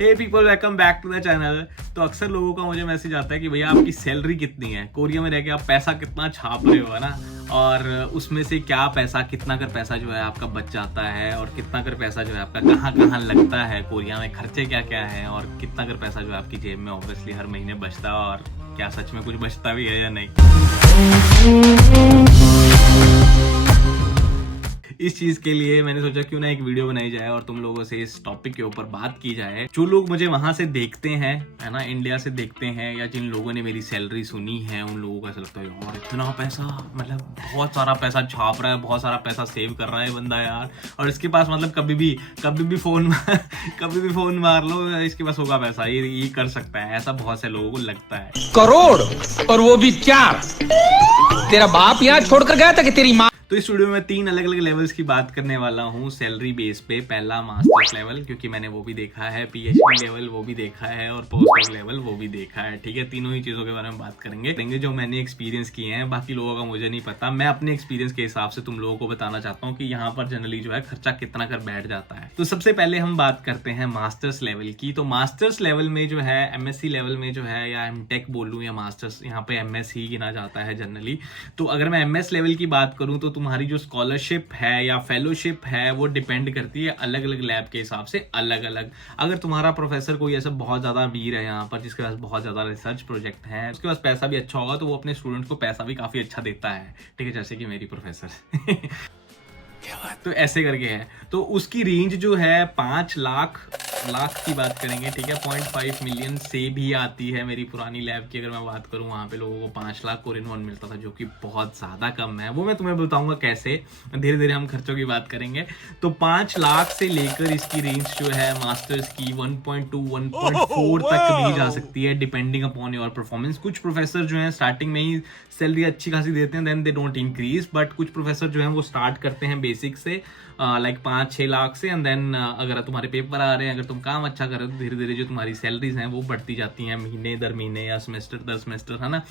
Hey people, welcome back to the channel. तो अक्सर लोगों का मुझे मैसेज आता है कि भैया आपकी सैलरी कितनी है, कोरिया में रह के आप पैसा कितना छाप रहे हो, है ना, और उसमें से क्या पैसा, कितना कर पैसा जो है आपका बच जाता है, और कितना कर पैसा जो है आपका कहाँ कहाँ लगता है, कोरिया में खर्चे क्या क्या है, और कितना कर पैसा जो है आपकी जेब में ऑब्वियसली हर महीने बचता है, और क्या सच में कुछ बचता भी है या नहीं। इस चीज के लिए मैंने सोचा क्यों ना एक वीडियो बनाई जाए और तुम लोगों से इस टॉपिक के ऊपर बात की जाए। जो लोग मुझे वहां से देखते हैं, है ना, इंडिया से देखते हैं, या जिन लोगों ने मेरी सैलरी सुनी है, उन लोगों को ऐसा लगता है यार इतना पैसा, मतलब बहुत सारा पैसा छाप रहा है, बहुत सारा पैसा सेव कर रहा है बंदा यार, और इसके पास मतलब कभी भी फोन कभी भी फोन मार लो, इसके पास होगा पैसा, ये कर सकता है, ऐसा बहुत से लोगों को लगता है। करोड़, और वो भी 4। तेरा बाप यहाँ छोड़कर गया था कि तेरी माँ। तो इस वीडियो में 3 अलग अलग लेवल्स की बात करने वाला हूँ सैलरी बेस पे। पहला मास्टर्स लेवल, क्योंकि मैंने वो भी देखा है, पीएचडी लेवल वो भी देखा है, और पोस्ट लेवल वो भी देखा है। ठीक है, तीनों ही चीजों के बारे में बात करेंगे जो मैंने एक्सपीरियंस किए हैं। बाकी लोगों का मुझे नहीं पता, मैं अपने एक्सपीरियंस के हिसाब से तुम लोगों को बताना चाहता हूँ कि यहाँ पर जनरली जो है खर्चा कितना कर बैठ जाता है। तो सबसे पहले हम बात करते हैं मास्टर्स लेवल की। तो मास्टर्स लेवल में जो है, एमएससी लेवल में जो है, या एमटेक बोलूँ या मास्टर्स, यहाँ पे एमएस ही गिना जाता है जनरली। तो अगर मैं एमएस लेवल की बात करूँ तो तुम्हारी जो स्कॉलरशिप है या फेलोशिप है वो डिपेंड करती है अलग अलग लैब के हिसाब से अलग अलग। अगर तुम्हारा प्रोफेसर कोई ऐसा बहुत ज्यादा अमीर है यहाँ पर, जिसके पास बहुत ज्यादा रिसर्च प्रोजेक्ट है, उसके पास पैसा भी अच्छा होगा, तो वो अपने स्टूडेंट को पैसा भी काफी अच्छा देता है। ठीक है, जैसे कि मेरी प्रोफेसर तो ऐसे करके है। तो उसकी रेंज जो है 5 लाख की बात करेंगे, ठीक है, 0.5 मिलियन से भी आती है। मेरी पुरानी लैब की अगर मैं बात करूं, वहां पे लोगों को 5 लाख कोरियन वॉन मिलता था, जो कि बहुत ज्यादा कम है। वो मैं तुम्हें बताऊंगा कैसे, धीरे धीरे हम खर्चों की बात करेंगे। तो 5 लाख से लेकर इसकी रेंज जो है मास्टर्स की 1.2 1.4 तक भी जा सकती है, डिपेंडिंग अपॉन योर परफॉर्मेंस। कुछ प्रोफेसर जो है स्टार्टिंग में ही सैलरी अच्छी खासी देते हैं, then they don't increase, but कुछ प्रोफेसर जो है वो स्टार्ट करते हैं बेसिक से, लाइक 5-6 लाख से, एंड देन अगर तुम्हारे पेपर आ रहे हैं, अगर तुम काम अच्छा कर रहे हो, तो धीरे धीरे जो तुम्हारी सैलरीज हैं वो बढ़ती जाती हैं, महीने दर महीने या सेमेस्टर दर सेमेस्टर, है ना।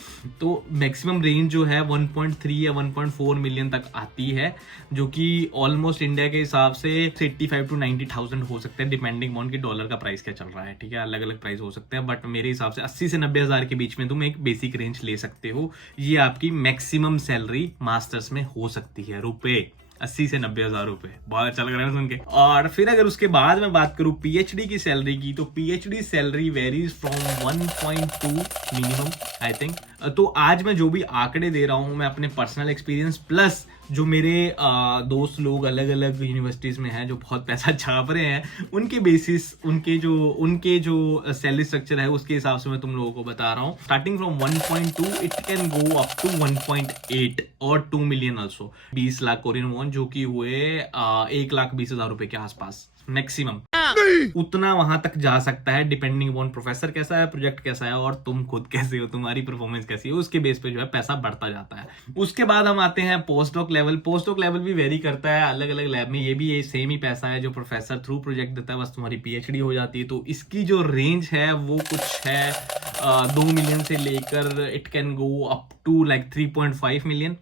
तो मैक्सिमम रेंज जो है 1.3 या 1.4 मिलियन तक आती है, जो कि ऑलमोस्ट इंडिया के हिसाब से 85 to 90,000 हो सकते हैं, डिपेंडिंग ऑन कि डॉलर का प्राइस क्या चल रहा है। ठीक है, अलग अलग प्राइस हो सकते हैं, बट मेरे हिसाब से 80 से 90 हजार के बीच में तुम एक बेसिक रेंज ले सकते हो। ये आपकी मैक्सिमम सैलरी मास्टर्स में हो सकती है, रुपए 80 से 90 हजार रुपए। बहुत अच्छा लग रहा है सुन के। और फिर अगर उसके बाद मैं बात करूं पीएचडी की सैलरी की, तो PhD salary varies from 1.2 minimum, I think. तो आज मैं जो भी आंकड़े दे रहा हूं, मैं अपने पर्सनल एक्सपीरियंस प्लस जो मेरे दोस्त लोग अलग अलग यूनिवर्सिटीज में हैं जो बहुत पैसा छाप रहे हैं, उनके बेसिस, उनके जो सैलरी स्ट्रक्चर है उसके हिसाब से मैं तुम लोगों को बता रहा हूँ। Starting from 1.2 it can go up to 1.8 और 2 million also. 20 lakh Korean won, जो कि हुए 1,20,000 रुपए के आसपास मैक्सिमम, उतना वहां तक जा सकता है, डिपेंडिंग ऑन प्रोफेसर कैसा है, प्रोजेक्ट कैसा है, और तुम खुद कैसे हो, तुम्हारी परफॉर्मेंस कैसी है, उसके बेस पे जो है पैसा बढ़ता जाता है। उसके बाद हम आते हैं post doc level. Post doc level भी वेरी करता है अलग अलग लैब में, ये भी ये सेम ही पैसा है जो प्रोफेसर थ्रू प्रोजेक्ट देता है, बस तुम्हारी पीएचडी हो जाती है। तो इसकी जो रेंज है वो कुछ है 2 मिलियन से लेकर it can go up to like 3.5 million,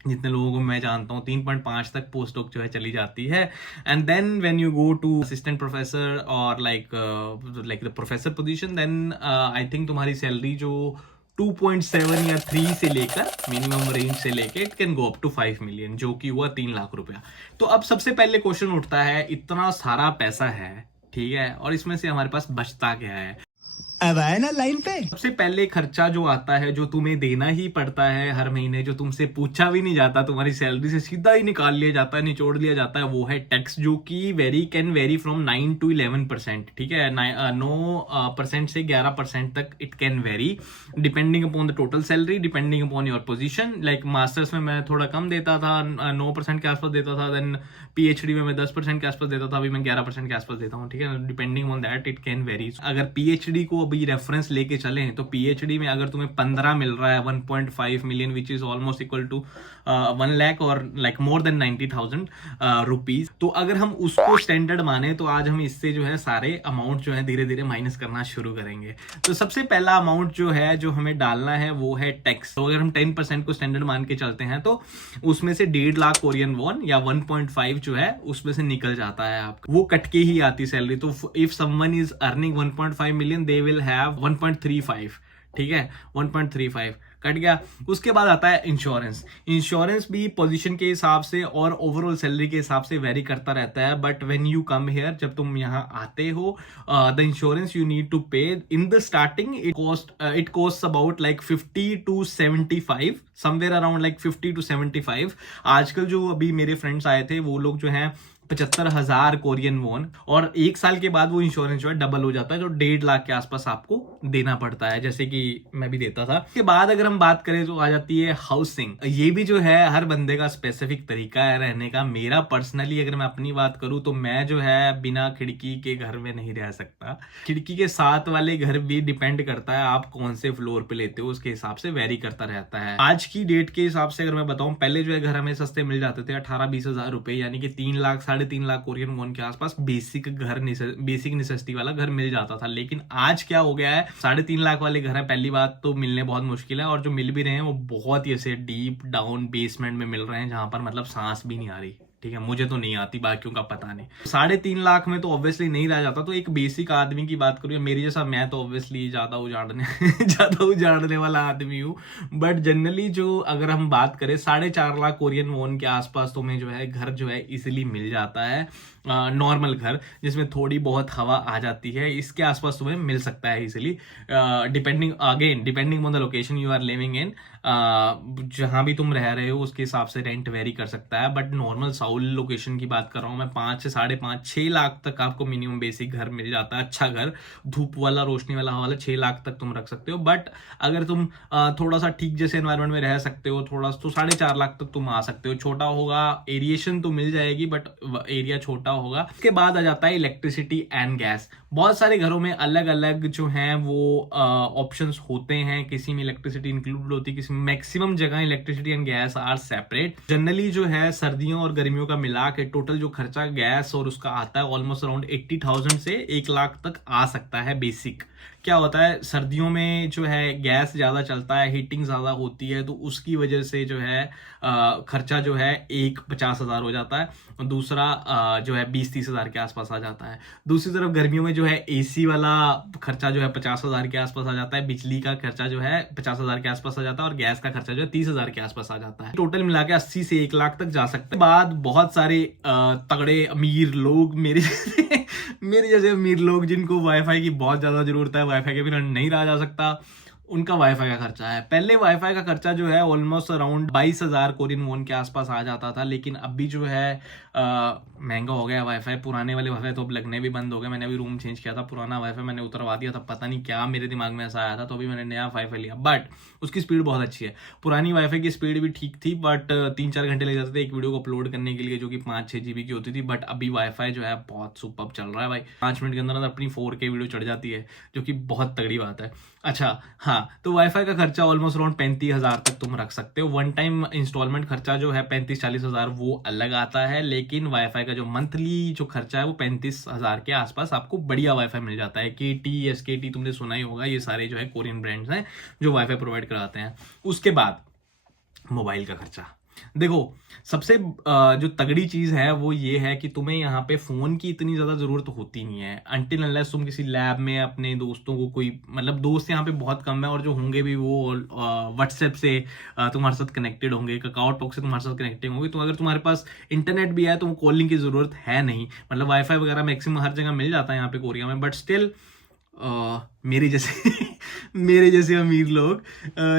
जितने लोगों को मैं जानता हूँ 3.5 तक पोस्ट डॉक जो है चली जाती है। And then when you go to assistant professor or like the professor position, then I think तुम्हारी सैलरी जो 2.7 या 3 से लेकर मिनिमम रेंज से लेकर it can go up to 5 million, जो कि हुआ 3 लाख रुपया। तो अब सबसे पहले क्वेश्चन उठता है, इतना सारा पैसा है, ठीक है, और इसमें से हमारे पास बचता क्या है? अब आए ना लाइन पे। सबसे पहले खर्चा जो आता है, जो तुम्हें देना ही पड़ता है हर महीने, जो तुमसे पूछा भी नहीं जाता, तुम्हारी सैलरी से सीधा ही निकाल लिया जाता है, निचोड़ लिया जाता है, वो है टैक्स, जो कि कैन वेरी फ्रॉम 9 to 11%। ठीक है, 9% से 11% तक it can very, depending upon the total salary, depending upon your position. Like masters में मैं थोड़ा कम देता था, 9% के आसपास देता था, देन पीएचडी में मैं 10% के आसपास देता था, अभी मैं 11% के आसपास देता हूँ। ठीक है, depending on that it can very. अगर पीएचडी को भी रेफरेंस लेके चले तो पीएचडी में अगर तुम्हें 15 मिल रहा है 1.5 million which is almost equal to 1 lakh और लाइक मोर देन 90,000 रुपीज, तो अगर हम उसको स्टैंडर्ड माने तो आज हम इससे जो है सारे अमाउंट जो है धीरे धीरे माइनस करना शुरू करेंगे। तो सबसे पहला अमाउंट जो है जो हमें डालना है वो है टैक्स। तो अगर हम 10% को स्टैंडर्ड मान के चलते हैं तो उसमें से 1.5 लाख कोरियन वॉन या 1.5 जो है उसमें से निकल जाता है आपका, वो कट के ही आती सैलरी। तो if someone is earning 1.5 million they will have 1.35, ठीक है, 1.35 कट गया। उसके बाद आता है इंश्योरेंस। इंश्योरेंस भी पोजीशन के हिसाब से और ओवरऑल सैलरी के हिसाब से वेरी करता रहता है, but when you come here, जब तुम यहाँ आते हो, the insurance you need to pay in the starting it cost about like 50 to 75, somewhere around like 50 to 75। आजकल जो अभी मेरे फ्रेंड्स आए थे वो लोग जो हैं 75,000 कोरियन वॉन, और एक साल के बाद वो इंश्योरेंस जो है डबल हो जाता है, जो 1.5 लाख के आसपास आपको देना पड़ता है, जैसे कि मैं भी देता था। उसके बाद अगर हम बात करें तो आ जाती है हाउसिंग। ये भी जो है हर बंदे का स्पेसिफिक तरीका है रहने का। मेरा पर्सनली अगर मैं अपनी बात करूं तो मैं जो है बिना खिड़की के घर में नहीं रह सकता। खिड़की के साथ वाले घर भी डिपेंड करता है आप कौन से फ्लोर पे लेते हो, उसके हिसाब से वेरी करता रहता है। आज की डेट के हिसाब से अगर मैं बताऊं, पहले जो है घर हमें सस्ते मिल जाते थे 18-20 हजार रुपए, यानी कि 3 लाख 3.5 लाख कोरियन वॉन के आसपास बेसिक नेसेसिटी वाला घर मिल जाता था। लेकिन आज क्या हो गया है, 3.5 लाख वाले घर है, पहली बात तो मिलने बहुत मुश्किल है, और जो मिल भी रहे हैं वो बहुत ही ऐसे डीप डाउन बेसमेंट में मिल रहे हैं जहां पर मतलब सांस भी नहीं आ रही। ठीक है, मुझे तो नहीं आती, बाकियों का पता नहीं। 3.5 लाख में तो ऑब्वियसली नहीं रह जाता। तो एक बेसिक आदमी की बात करूँ, मेरी जैसा, मैं तो ऑब्वियसली ज्यादा उजाड़ने वाला आदमी हूँ, बट जनरली जो अगर हम बात करें 4.5 लाख कोरियन वॉन के आसपास तुम्हें जो है घर जो है इजिली मिल जाता है। नॉर्मल घर जिसमें थोड़ी बहुत हवा आ जाती है, इसके आसपास तुम्हें मिल सकता है easily, depending on the location you are living in. जहां भी तुम रह रहे हो उसके हिसाब से रेंट वेरी कर सकता है, बट नॉर्मल साउल लोकेशन की बात कर रहा हूं मैं, 5 से 5.5 6 लाख तक आपको मिनिमम बेसिक घर मिल जाता है। अच्छा घर, धूप वाला, रोशनी वाला, हवा वाला, 6 लाख तक तुम रख सकते हो। बट अगर तुम थोड़ा सा ठीक जैसे एनवायरमेंट में रह सकते हो, थोड़ा तो 4.5 लाख तक तुम आ सकते हो। छोटा होगा, एरिएशन तो मिल जाएगी बट एरिया छोटा होगा। उसके बाद आ जाता है इलेक्ट्रिसिटी एंड गैस। बहुत सारे घरों में अलग अलग जो हैं वो ऑप्शंस होते हैं, किसी में इलेक्ट्रिसिटी इंक्लूड होती है, किसी में, मैक्सिमम जगह electricity and gas are separate. Generally जो है सर्दियों और गर्मियों का मिला के टोटल जो खर्चा गैस और उसका आता है ऑलमोस्ट अराउंड 80,000 से 1 लाख तक आ सकता है बेसिक। क्या होता है, सर्दियों में जो है गैस ज्यादा चलता है, हीटिंग ज्यादा होती है, तो उसकी वजह से जो है खर्चा जो है एक 50,000 हो जाता है, और दूसरा जो है 20-30 हजार के आसपास आ जाता है। दूसरी तरफ गर्मियों में जो है एसी वाला खर्चा जो है 50,000 के आसपास आ जाता है, बिजली का खर्चा जो है 50,000 के आसपास आ जाता है, और गैस का खर्चा जो है 30,000 के आसपास आ जाता है। टोटल मिला के 80 से 1 लाख तक जा सकते हैं। बाद बहुत सारे तगड़े अमीर लोग, मेरे जैसे अमीर लोग जिनको वाईफाई की बहुत ज्यादा जरूरत है, वाईफाई के बिना नहीं रहा जा सकता, उनका वाईफाई का खर्चा है। पहले वाईफाई का खर्चा जो है ऑलमोस्ट अराउंड 22,000 कोरियन वॉन के आसपास आ जाता था, लेकिन अभी जो है महंगा हो गया वाईफाई। पुराने वाले वाईफाई तो अब लगने भी बंद हो गए। मैंने अभी रूम चेंज किया था, पुराना वाईफाई मैंने उतरवा दिया था, पता नहीं क्या मेरे दिमाग में ऐसा आया था, तो अभी मैंने नया वाईफाई लिया, बट उसकी स्पीड बहुत अच्छी है। पुरानी वाईफाई की स्पीड भी ठीक थी, बट 3-4 घंटे लग जाते थे एक वीडियो को अपलोड करने के लिए, जो कि 5-6 GB की होती थी। बट अभी वाईफाई जो है बहुत सुपर्ब चल रहा है भाई, 5 मिनट के अंदर अपनी 4K वीडियो चढ़ जाती है, जो कि बहुत तगड़ी बात है। अच्छा हाँ, तो वाईफाई का खर्चा ऑलमोस्ट अराउंड 35,000 तक तुम रख सकते हो। वन टाइम इंस्टॉलमेंट खर्चा जो है 35-40 हजार वो अलग आता है, लेकिन वाईफाई का जो मंथली जो खर्चा है वो 35,000 के आसपास आपको बढ़िया वाईफाई मिल जाता है। KT, SKT तुमने सुना ही होगा, ये सारे जो है कोरियन ब्रांड्स हैं जो वाईफाई प्रोवाइड कराते हैं। उसके बाद मोबाइल का खर्चा। देखो, सबसे जो तगड़ी चीज है वो ये है कि तुम्हें यहाँ पे फोन की इतनी ज्यादा जरूरत होती नहीं है, अनटिल अनलेस तुम किसी लैब में अपने दोस्तों को, कोई मतलब दोस्त यहाँ पे बहुत कम है, और जो होंगे भी वो व्हाट्सएप से तुम्हारे साथ कनेक्टेड होंगे, काकाओटॉक से तुम्हारे साथ कनेक्टेड होंगे। तो अगर तुम्हारे पास इंटरनेट भी है तो कॉलिंग की जरूरत है नहीं, मतलब वाईफाई वगैरह मैक्सिमम हर जगह मिल जाता है यहाँ पे कोरिया में, बट स्टिल मेरे जैसे मेरे जैसे अमीर लोग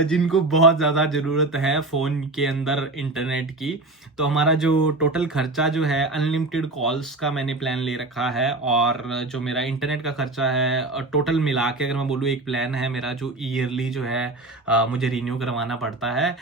जिनको बहुत ज़्यादा ज़रूरत है फ़ोन के अंदर इंटरनेट की, तो हमारा जो टोटल खर्चा जो है अनलिमिटेड कॉल्स का मैंने प्लान ले रखा है, और जो मेरा इंटरनेट का खर्चा है टोटल मिला के अगर मैं बोलूँ, एक प्लान है मेरा जो ईयरली जो है मुझे रिन्यू करवाना पड़ता है।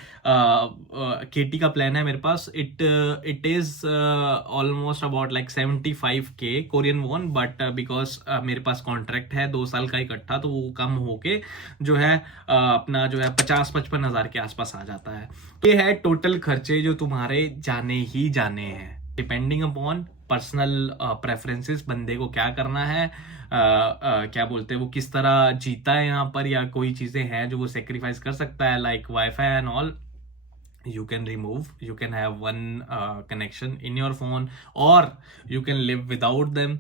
केटी का प्लान है मेरे पास। It is almost about like 75K Korean won, but because मेरे पास कॉन्ट्रैक्ट है 2 साल का इकट्ठा, तो वो कम होके जो है अपना जो है 50-55 हज़ार के आसपास आ जाता है। ये है टोटल खर्चे जो तुम्हारे जाने ही जाने हैं, डिपेंडिंग अपॉन पर्सनल प्रेफरेंसेस, बंदे को क्या करना है, क्या बोलते हैं वो किस तरह जीता है यहाँ पर, या कोई चीज़ें हैं जो वो सेक्रीफाइस कर सकता है like wifi and all. you can remove, you can have one connection in your phone, or you can live without them।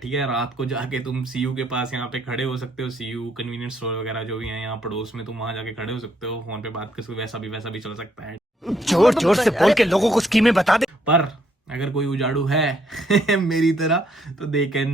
ठीक है, रात को जाके तुम सीयू के पास यहाँ पे खड़े हो सकते हो, सीयू कन्वीनियंस स्टोर वगैरह जो भी है यहाँ पड़ोस में, तुम वहां जाके खड़े हो सकते हो, फोन पे बात कर सकते हो, वैसा भी चल सकता है। जोर जोर से बोल के लोगों को स्कीमें बता दे। पर अगर कोई उजाड़ू है मेरी तरह, तो they can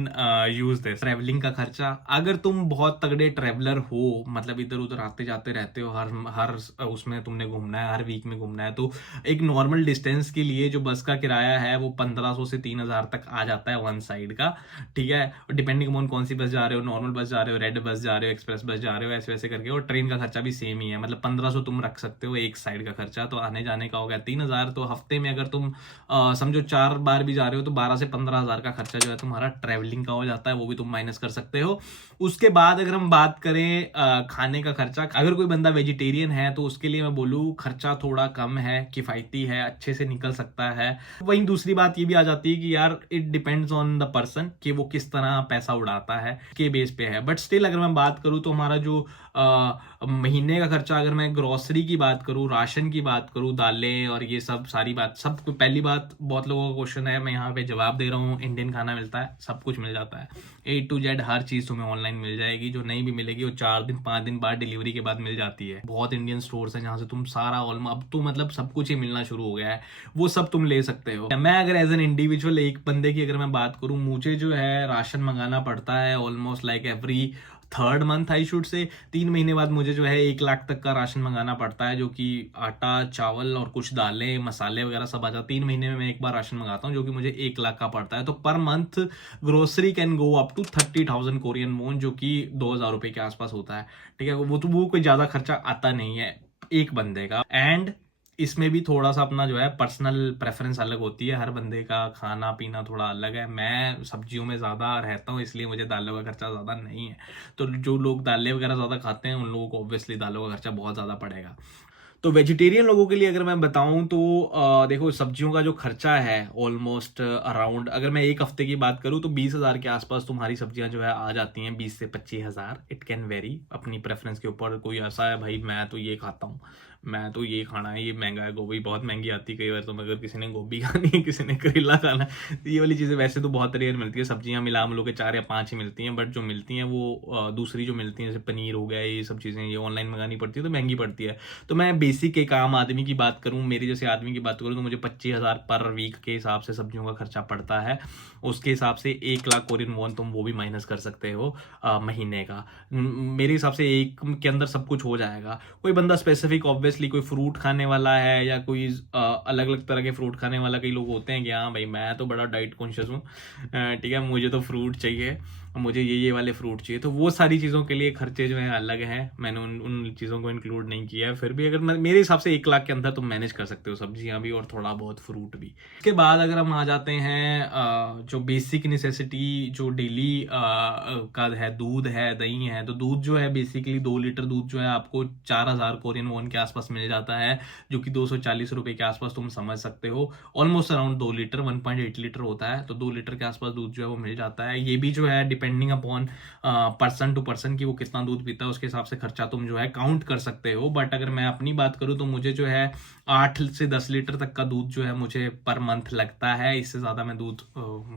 use this. Travelling का खर्चा, अगर तुम बहुत तगड़े ट्रैवलर हो, मतलब इधर उधर आते जाते रहते हो, हर उसमें तुमने घूमना है, हर वीक में घूमना है, तो एक नॉर्मल डिस्टेंस के लिए जो बस का किराया है वो 1500 से 3000 तक आ जाता है वन साइड का। ठीक है, डिपेंडिंग ऑन कौन सी बस जा रहे हो, नॉर्मल बस जा रहे हो, रेड बस जा रहे हो, एक्सप्रेस बस जा रहे हो, ऐसे वैसे करके। और ट्रेन का खर्चा भी सेम ही है, मतलब 1500 तुम रख सकते हो एक साइड का खर्चा, तो आने जाने का हो गया 3000। तो हफ्ते में अगर तुम समझो 4 बार भी जा रहे हो, तो 12 से 15 हज़ार का खर्चा जो है तुम्हारा ट्रैवलिंग का हो जाता है, वो भी तुम माइनस कर सकते हो। उसके बाद अगर हम बात करें खाने का खर्चा, अगर कोई बंदा वेजिटेरियन है तो उसके लिए मैं बोलूँ खर्चा थोड़ा कम है, किफ़ायती है, अच्छे से निकल सकता है। वहीं दूसरी बात ये भी आ जाती है कि यार it depends on the person कि वो किस तरह पैसा उड़ाता है के बेस पे है। बट स्टिल अगर मैं बात करूँ तो हमारा जो महीने का खर्चा, अगर मैं ग्रोसरी की बात करूँ, राशन की बात करूँ, दालें और ये सब सारी बात, सब पहली बात बहुत लोगों का क्वेश्चन है, मैं यहाँ पे जवाब दे रहा हूँ, इंडियन खाना मिलता है, सब कुछ मिल जाता है, A to Z हर चीज़ तुम्हें ऑनलाइन मिल जाएगी। जो नहीं भी मिलेगी वो 4-5 दिन बाद डिलीवरी के बाद मिल जाती है। बहुत इंडियन स्टोर्स हैं जहाँ से तुम सारा अब तो मतलब सब कुछ ही मिलना शुरू हो गया है, वो सब तुम ले सकते हो। मैं अगर एज एन इंडिविजुअल एक बंदे की अगर मैं बात करूँ, मुझे जो है राशन मंगाना पड़ता है almost like every 3rd month I should say. 3 महीने बाद मुझे जो है 1 लाख तक का राशन मंगाना पड़ता है, जो कि आटा, चावल और कुछ दालें, मसाले वगैरह सब आ जाते हैं। 3 महीने में मैं एक बार राशन मंगाता हूँ, जो कि मुझे 1 लाख का पड़ता है। तो per month grocery can go up to 30,000 Korean won, जो कि 2000 रुपये के आसपास होता है। ठीक है, वो कोई ज़्यादा खर्चा आता नहीं है एक बंदे का। एंड इसमें भी थोड़ा सा अपना जो है पर्सनल प्रेफरेंस अलग होती है, हर बंदे का खाना पीना थोड़ा अलग है। मैं सब्जियों में ज़्यादा रहता हूँ, इसलिए मुझे दालों का खर्चा ज़्यादा नहीं है। तो जो लोग दालें वगैरह ज़्यादा खाते हैं उन लोगों को ऑब्वियसली दालों का खर्चा बहुत ज़्यादा पड़ेगा। तो वेजिटेरियन लोगों के लिए अगर मैं बताऊं तो देखो सब्जियों का जो खर्चा है ऑलमोस्ट अराउंड, अगर मैं एक हफ्ते की बात करूं तो 20,000 के आसपास तुम्हारी सब्जियां जो है आ जाती हैं, 20 से 25,000। इट कैन वेरी अपनी प्रेफरेंस के ऊपर। कोई ऐसा है भाई मैं तो ये खाता हूँ, मैं तो ये खाना है, ये महंगा है, गोभी बहुत महंगी आती है कई बार, तो अगर किसी ने गोभी खानी है, किसी ने करेला खाना है, तो ये वाली चीज़ें वैसे तो बहुत रेयर मिलती है। सब्जियां मिला मिलो के 4 या 5 ही मिलती हैं, बट जो मिलती हैं वो दूसरी जो मिलती हैं जैसे पनीर हो गया, ये सब चीज़ें ये ऑनलाइन मंगानी पड़ती है तो महंगी पड़ती है। तो मैं बेसिक एक आम आदमी की बात करूं, मेरे जैसे आदमी की बात करूं, तो मुझे 25,000 पर वीक के हिसाब से सब्जियों का खर्चा पड़ता है। उसके हिसाब से 1 लाख कोरियन वॉन तुम वो भी माइनस कर सकते हो महीने का। मेरे हिसाब से एक के अंदर सब कुछ हो जाएगा। कोई बंदा स्पेसिफिक ऑब्वियसली कोई फ्रूट खाने वाला है, या कोई अलग अलग तरह के फ्रूट खाने वाला, कई लोग होते हैं कि हाँ भाई मैं तो बड़ा डाइट कॉन्शियस हूँ, ठीक है, मुझे तो फ्रूट चाहिए, मुझे ये वाले फ्रूट चाहिए, तो वो सारी चीज़ों के लिए खर्चे जो हैं अलग हैं। मैंने उन चीज़ों को इंक्लूड नहीं किया है। फिर भी अगर मेरे हिसाब से 1 लाख के अंदर तुम मैनेज कर सकते हो, सब्जियां भी और थोड़ा बहुत फ्रूट भी। इसके बाद अगर हम आ जाते हैं जो बेसिक नेसेसिटी जो डेली का है, दूध है, दही है। तो दूध जो है बेसिकली 2 लीटर दूध जो है आपको 4,000 कोरियन वॉन के आसपास मिल जाता है, जो कि 240 रुपये के आसपास तुम समझ सकते हो। ऑलमोस्ट अराउंड 2 लीटर 1.8 लीटर होता है, तो 2 लीटर के आसपास दूध जो है वो मिल जाता है। ये भी जो है depending upon person to person की वो कितना दूध पीता है, उसके हिसाब से खर्चा तुम जो है काउंट कर सकते हो। बट अगर मैं अपनी बात करूं तो मुझे जो है 8 से 10 लीटर तक का दूध जो है मुझे पर मंथ लगता है। इससे ज़्यादा मैं दूध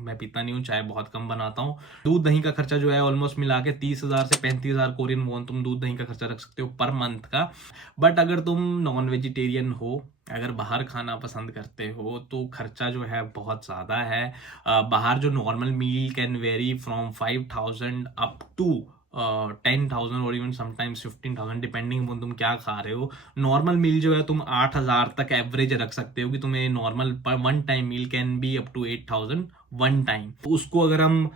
मैं पीता नहीं हूँ, चाय बहुत कम बनाता हूँ। दूध दही का खर्चा जो है ऑलमोस्ट मिला के 30,000 से 35,000 कोरियन वॉन तुम दूध दही का खर्चा रख सकते हो पर मंथ का। बट अगर तुम नॉन वेजिटेरियन हो, अगर बाहर खाना पसंद करते हो, तो खर्चा जो है बहुत ज़्यादा है। बाहर जो normal meal can vary from 5,000 up to 10,000 और इवन समटाइम्स 15,000 डिपेंडिंग तुम क्या खा रहे हो। नॉर्मल मील जो है तुम 8,000 तक एवरेज रख सकते हो कि तुम्हें normal per one time meal can be up to 8,000 one time. तो उसको अगर हम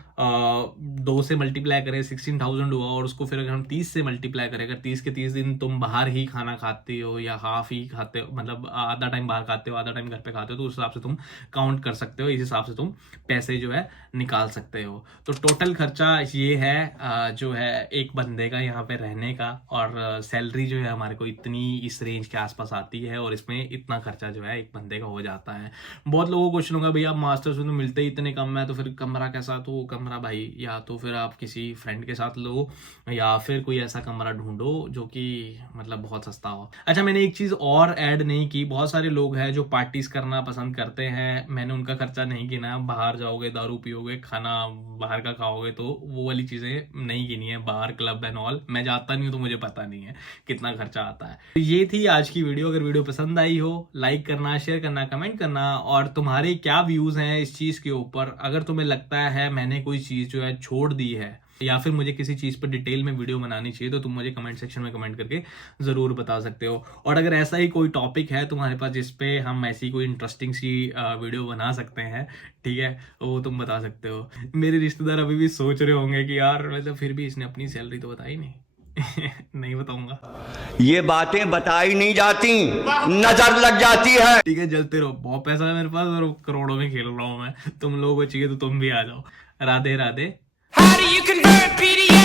2 से मल्टीप्लाई करें 16,000 हुआ, और उसको फिर अगर हम 30 से मल्टीप्लाई करें, अगर 30 के 30 दिन तुम बाहर ही खाना खाते हो या हाफ ही खाते हो, मतलब आधा टाइम बाहर खाते हो आधा टाइम घर पे खाते हो, तो उस हिसाब से तुम काउंट कर सकते हो, इस हिसाब से तुम पैसे जो है निकाल सकते हो। तो टोटल खर्चा ये है जो है एक बंदे का यहाँ पे रहने का, और सैलरी जो है हमारे को इतनी इस रेंज के आसपास आती है, और इसमें इतना खर्चा जो है एक बंदे का हो जाता है। बहुत लोगों को क्वेश्चन होगा भैया मास्टर्स में तो मिलते ही इतने कम है, तो फिर कमरा कैसा? तो कमरा भाई या तो फिर आप किसी फ्रेंड के साथ लो, या फिर कोई ऐसा कमरा ढूंढो जो कि मतलब बहुत सस्ता हो। अच्छा, मैंने एक चीज और ऐड नहीं की, बहुत सारे लोग हैं जो पार्टीज करना पसंद करते हैं, मैंने उनका खर्चा नहीं गिना। बाहर जाओगे, दारू पियोगे, खाना बाहर का खाओगे, तो वो वाली चीजें नहीं गिनी है, बाहर क्लब एंड ऑल। मैं जाता नहीं हूँ तो मुझे पता नहीं है कितना खर्चा आता है। तो ये थी आज की वीडियो। अगर वीडियो पसंद आई हो, लाइक करना, शेयर करना, कमेंट करना, और तुम्हारे क्या व्यूज हैं इस चीज के ऊपर। अगर तुम्हें लगता है मैंने कोई चीज जो है छोड़ दी है, या फिर मुझे किसी चीज पर डिटेल में वीडियो बनानी चाहिए, तो तुम मुझे कमेंट सेक्शन में कमेंट करके जरूर बता सकते हो। और अगर ऐसा ही कोई टॉपिक है तुम्हारे पास जिस पे हम ऐसी कोई इंटरेस्टिंग सी वीडियो बना सकते हैं, ठीक है, वो तुम बता सकते हो। मेरे रिश्तेदार अभी भी सोच रहे होंगे कि यार मतलब फिर भी इसने अपनी सैलरी तो बताई नहीं। नहीं बताऊंगा, ये बातें बताई नहीं जाती, नजर लग जाती है। ठीक है, जलते रहो, बहुत पैसा है मेरे पास और करोड़ों में खेल रहा हूं मैं। तुम लोगों को चाहिए तो तुम भी आ जाओ। Radhe Radhe. How do you convert PDF